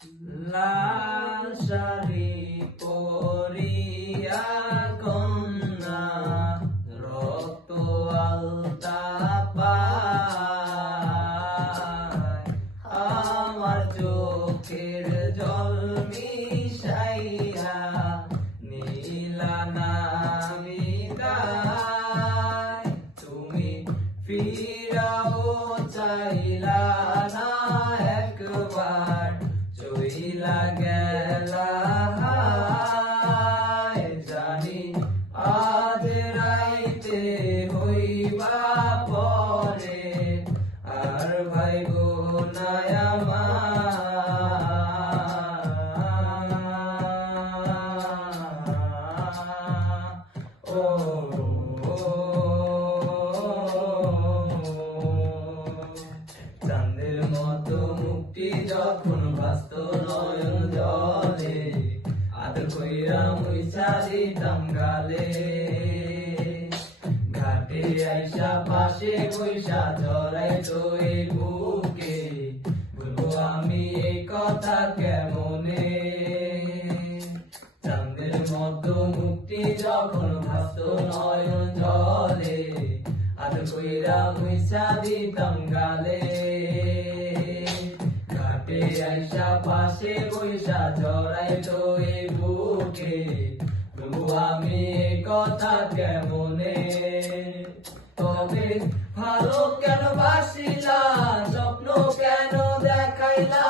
লাল শাড়ি পরিয়া কন্যা রক্ত আলতা পায়, আমার চোখের জল মিশাইয়া নীলা নামিদায়। তুমি ফিরাও চাইলা না একবার, চইলা গেলা হায়। জানি আজ রাইতে হইবা পরে, আর ভাইব না আমার। ও চাঁদের মতো মুক্তি যখন ভাসত নয়ন জলে, আদর কইরা মুইছা দিতাম গালে। ঘাটে আইসা পাশে বইসা জড়াইতো এই বুকে, বলবো আমি এই কথা কেমনে। চাঁদের মতো মুক্তি যখন ভাসত নয়ন জলে, আদর কইরা মুইছা দিতাম গালে। ঘাটে আইসা পাশে বইসা জড়াইতো এই বুকে, তবু আমি এই কথা কেমনে। তবে ভালো কেন বাসিলা, স্বপ্ন কেন দেখাইলা,